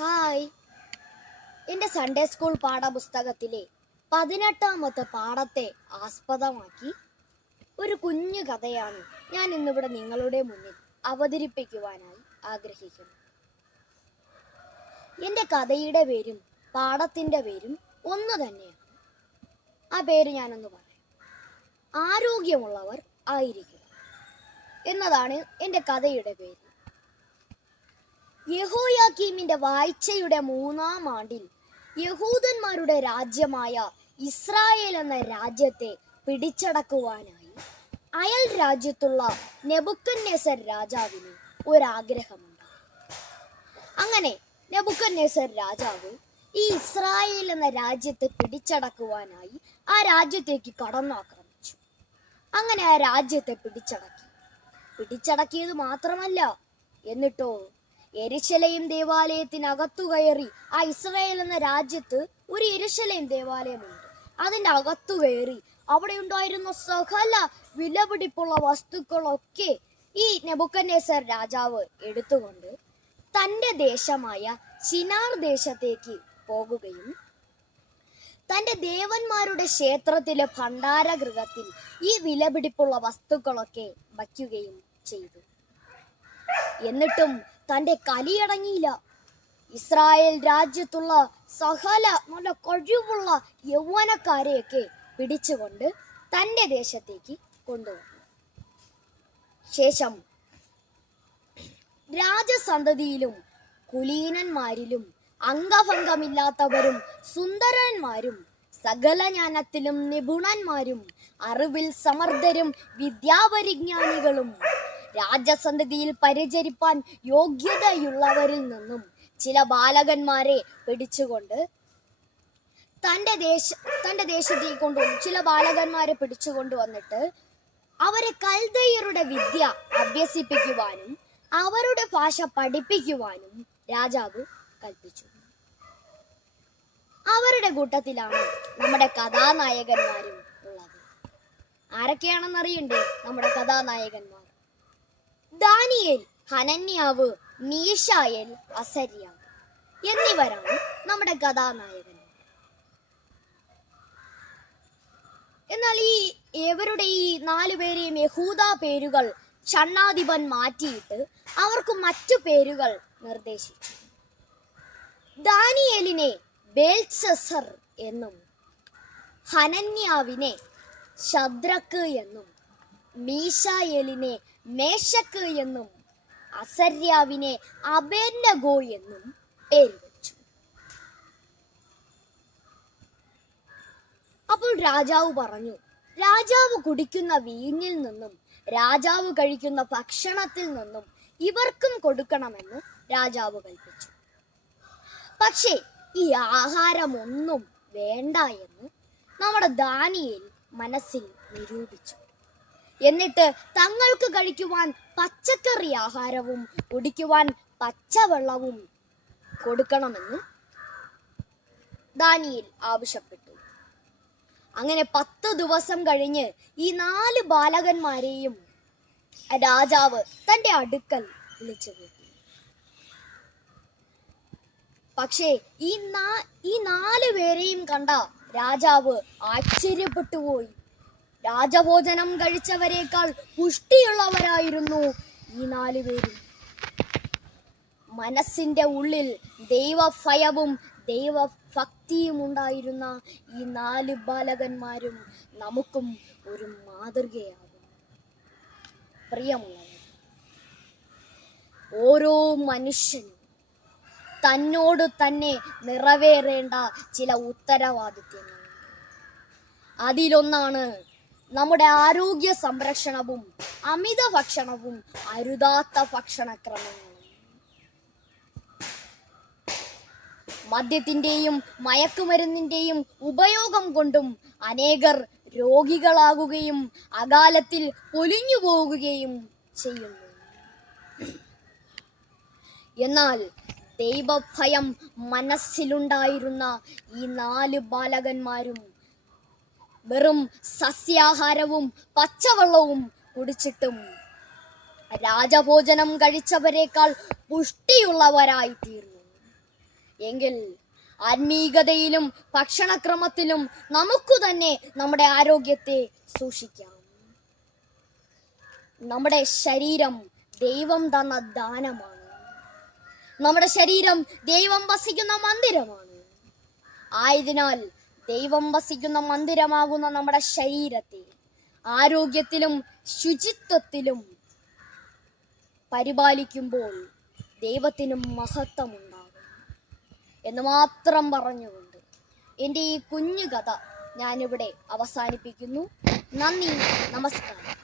Hi. എൻ്റെ Sunday school പാഠപുസ്തകത്തിലെ 18ാമത്തെ പാഠത്തെ ആസ്പദമാക്കി ഒരു കുഞ്ഞു കഥയാണ് ഞാൻ ഇന്നിവിടെ നിങ്ങളുടെ മുന്നിൽ അവതരിപ്പിക്കുവാനായി ആഗ്രഹിക്കുന്നു. എൻ്റെ കഥയുടെ പേരും പാഠത്തിൻ്റെ പേരും ഒന്ന് തന്നെയാണ്. ആ പേര് ഞാനൊന്ന് പറയാം. ആരോഗ്യമുള്ളവർ ആയിരിക്കുക എന്നതാണ് എൻ്റെ കഥയുടെ പേര്. യെഹോയാക്കീമിന്റെ വാഴ്ചയുടെ 3-ാം ആണ്ടിൽ യഹൂദന്മാരുടെ രാജ്യമായ ഇസ്രായേൽ എന്ന രാജ്യത്തെ പിടിച്ചടക്കുവാനായി അയൽ രാജ്യത്തുള്ള നെബൂഖദ്നേസർ രാജാവിന് ഒരാഗ്രഹമുണ്ടായി. അങ്ങനെ നെബൂഖദ്നേസർ രാജാവ് ഈ ഇസ്രായേൽ എന്ന രാജ്യത്തെ പിടിച്ചടക്കുവാനായി ആ രാജ്യത്തേക്ക് കടന്നാക്രമിച്ചു. അങ്ങനെ ആ രാജ്യത്തെ പിടിച്ചടക്കിയത് മാത്രമല്ല, എന്നിട്ടോ യെരുശലേം ദേവാലയത്തിനകത്തു കയറി, ആ ഇസ്രായേൽ എന്ന രാജ്യത്ത് ഒരു യെരുശലേം ദേവാലയമുണ്ട്, അതിൻ്റെ അകത്തു കയറി അവിടെ ഉണ്ടായിരുന്ന സകല വിലപിടിപ്പുള്ള വസ്തുക്കളൊക്കെ ഈ നെബൂഖദ്നേസർ രാജാവ് എടുത്തുകൊണ്ട് തൻ്റെ ദേശമായ ശിനാർ ദേശത്തേക്ക് പോകുകയും തൻ്റെ ദേവന്മാരുടെ ക്ഷേത്രത്തിലെ ഭണ്ഡാരഗൃഹത്തിൽ ഈ വിലപിടിപ്പുള്ള വസ്തുക്കളൊക്കെ വയ്ക്കുകയും ചെയ്തു. എന്നിട്ടും തൻ്റെ കലിയടങ്ങിയില്ല. ഇസ്രായേൽ രാജ്യത്തുള്ള സകല നല്ല കഴിവുള്ള യൗവനക്കാരെയൊക്കെ പിടിച്ചുകൊണ്ട് തൻ്റെ ദേശത്തേക്ക് കൊണ്ടുവന്നു. ശേഷം രാജസന്തതിയിലും കുലീനന്മാരിലും അംഗഭംഗമില്ലാത്തവരും സുന്ദരന്മാരും സകല ജ്ഞാനത്തിലും നിപുണന്മാരും അറിവിൽ സമർത്ഥരും വിദ്യാപരിജ്ഞാനികളും രാജസന്തതിയിൽ പരിചരിപ്പാൻ യോഗ്യതയുള്ളവരിൽ നിന്നും ചില ബാലകന്മാരെ പിടിച്ചുകൊണ്ട് തൻ്റെ ദേശത്തേക്ക് കൊണ്ടുവന്നു. ചില ബാലകന്മാരെ പിടിച്ചുകൊണ്ടുവന്നിട്ട് അവരെ കൽദയരുടെ വിദ്യ അഭ്യസിപ്പിക്കുവാനും അവരുടെ ഭാഷ പഠിപ്പിക്കുവാനും രാജാവ് കൽപ്പിച്ചു. അവരുടെ കൂട്ടത്തിലാണ് നമ്മുടെ കഥാനായകന്മാരും ഉള്ളത്. ആരൊക്കെയാണെന്നറിയണ്ടേ നമ്മുടെ കഥാനായകന്മാർ? ദാനിയേൽ, ഹനന്യാവ്, മീശായേൽ, അസര്യാവ് എന്നിവരാണ് നമ്മുടെ കഥാനായകന്മാർ. എന്നാൽ ഇവരുടെ ഈ 4 പേരെയും യഹൂദ പേരുകൾ ഷണ്ഡാധിപൻ മാറ്റിയിട്ട് അവർക്ക് മറ്റു പേരുകൾ നിർദ്ദേശിച്ചു. ദാനിയേലിനെ ബേൽത്ശസ്സർ എന്നും ഹനന്യാവിനെ ശദ്രക്ക് എന്നും മീശായേലിനെ മേശക്ക് എന്നും അസര്യാവിനെ അബേദ്നെഗോ എന്നും പേര് വെച്ചു. അപ്പോൾ രാജാവ് പറഞ്ഞു, രാജാവ് കുടിക്കുന്ന വീഞ്ഞിൽ നിന്നും രാജാവ് കഴിക്കുന്ന ഭക്ഷണത്തിൽ നിന്നും ഇവർക്കും കൊടുക്കണമെന്ന് രാജാവ് കൽപ്പിച്ചു. പക്ഷേ ഈ ആഹാരമൊന്നും വേണ്ട എന്ന് നമ്മുടെ ദാനിയേൽ മനസ്സിൽ നിരൂപിച്ചു. എന്നിട്ട് തങ്ങൾക്ക് കഴിക്കുവാൻ പച്ചക്കറി ആഹാരവും കുടിക്കുവാൻ പച്ചവെള്ളവും കൊടുക്കണമെന്ന് ദാനിയേൽ ആവശ്യപ്പെട്ടു. അങ്ങനെ 10 ദിവസം കഴിഞ്ഞ് ഈ 4 ബാലകന്മാരെയും രാജാവ് തൻ്റെ അടുക്കൽ വിളിച്ചു കൂട്ടി. പക്ഷേ ഈ 4 പേരെയും കണ്ട രാജാവ് ആശ്ചര്യപ്പെട്ടുപോയി. രാജഭോജനം കഴിച്ചവരെക്കാൾ പുഷ്ടിയുള്ളവരായിരുന്നു ഈ 4 പേരും. മനസ്സിൻ്റെ ഉള്ളിൽ ദൈവഭയവും ദൈവഭക്തിയും ഉണ്ടായിരുന്ന ഈ 4 ബാലകന്മാരും നമുക്കും ഒരു മാതൃകയാകും. പ്രിയമുള്ളവർ, ഓരോ മനുഷ്യനും തന്നോട് തന്നെ നിറവേറേണ്ട ചില ഉത്തരവാദിത്വങ്ങൾ. അതിലൊന്നാണ് നമ്മുടെ ആരോഗ്യ സംരക്ഷണവും അമിത ഭക്ഷണവും അരുതാത്ത ഭക്ഷണക്രമങ്ങളും. മദ്യത്തിൻ്റെയും മയക്കുമരുന്നിൻ്റെയും ഉപയോഗം കൊണ്ടും അനേകർ രോഗികളാകുകയും അകാലത്തിൽ പൊലിഞ്ഞു പോകുകയും ചെയ്യുന്നു. എന്നാൽ ദൈവഭയം മനസ്സിലുണ്ടായിരുന്ന ഈ 4 ബാലകന്മാരും വെറും സസ്യാഹാരവും പച്ചവെള്ളവും കുടിച്ചിട്ടും രാജഭോജനം കഴിച്ചവരെക്കാൾ പുഷ്ടിയുള്ളവരായി തീർന്നു. എങ്കിൽ ആത്മീകതയിലും ഭക്ഷണക്രമത്തിലും നമുക്ക് തന്നെ നമ്മുടെ ആരോഗ്യത്തെ സൂക്ഷിക്കാം. നമ്മുടെ ശരീരം ദൈവം തന്ന ദാനമാണ്. നമ്മുടെ ശരീരം ദൈവം വസിക്കുന്ന മന്ദിരമാണ്. ആയതിനാൽ ദൈവം വസിക്കുന്ന മന്ദിരമാകുന്ന നമ്മുടെ ശരീരത്തെ ആരോഗ്യത്തിലും ശുചിത്വത്തിലും പരിപാലിക്കുമ്പോൾ ദൈവത്തിനും മഹത്വമുണ്ടാകും എന്ന് മാത്രം പറഞ്ഞുകൊണ്ട് എൻ്റെ ഈ കുഞ്ഞു കഥ ഞാനിവിടെ അവസാനിപ്പിക്കുന്നു. നന്ദി, നമസ്കാരം.